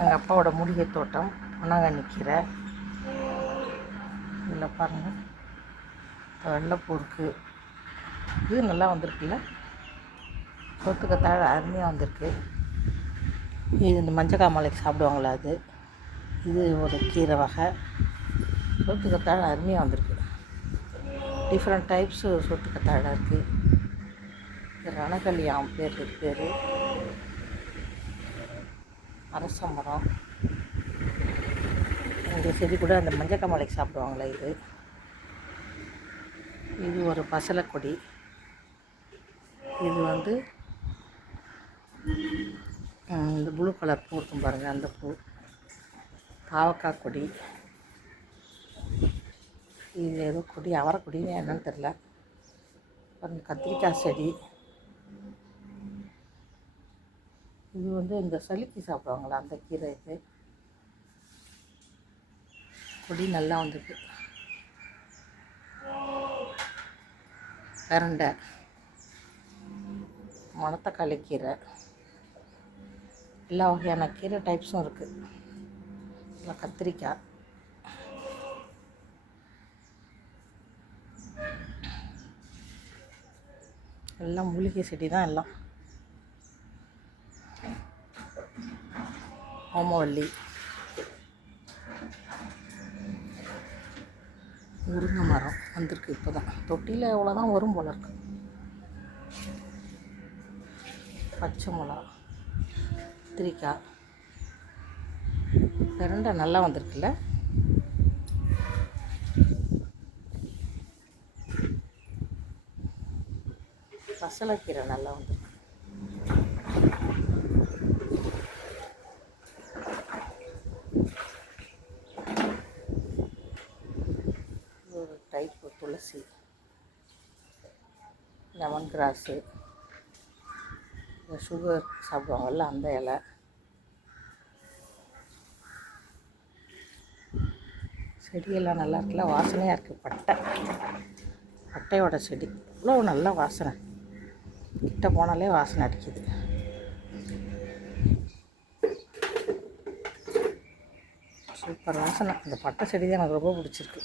எங்கள் அப்பாவோட மூலிகை தோட்டம் பொன்னாங்கண்ணி கீரை. இதில் பாருங்கள் வெள்ளைப்பூ இருக்குது இது நல்லா வந்திருக்குல்ல? சொத்துக்கத்தாழ அருமையாக வந்திருக்கு. இது இந்த மஞ்சக்கா மாலைக்கு சாப்பிடுவாங்களா அது? இது ஒரு கீரை வகை. சொத்துக்கத்தாழ அருமையாக வந்திருக்கு. டிஃப்ரெண்ட் டைப்ஸு சொத்துக்கத்தாழ இருக்குது இது ரணகல்யாம் பேர் பேர். அரச மரம் இந்த செடி கூட அந்த மஞ்சள் கமலைக்கு சாப்பிடுவாங்களே இது. இது ஒரு பசலை கொடி இது வந்து இந்த ப்ளூ கலர் பூ இருக்கும் பாருங்கள் அந்த பூ. பாவக்காய் கொடி. இது ஏதோ கொடி அவரைக்கொடின்னு என்னன்னு தெரில அப்புறம் கத்திரிக்காய் செடி. இது வந்து இந்த சளிக்கு சாப்பிடுவாங்களா அந்த கீரை இது? கொடி நல்லா வந்திருக்கு. கரண்டை. மணத்தக்காளி கீரை. எல்லா வகையான கீரை டைப்ஸும் இருக்குது இல்லை கத்திரிக்காய். எல்லாம் மூலிகை செடி தான் எல்லாம். ஓமவல்லி முருங்கை மரம் வந்திருக்கு இப்போ தான் தொட்டியில் எவ்வளோ தான் வரும் போல இருக்கு. பச்சை மிளகா கத்திரிக்காய் பிரண்டை நல்லா வந்திருக்குல்ல? பசலைக்கீரை நல்லா வந்திருக்கு இது ஒரு டைப் துளசி லெமன் கிராஸு இந்த சுகர் சாப்பிடுவாங்கல்ல அந்த இலை. செடியெல்லாம் நல்லா இருக்குல்ல வாசனையாக இருக்குது பட்டை. பட்டையோட செடி. இவ்வளோ நல்ல வாசனை. கிட்ட போனாலே வாசனை அடிக்குது. சூப்பர் வாசனை. அந்த பட்டை செடி தான் எனக்கு ரொம்ப பிடிச்சிருக்கு.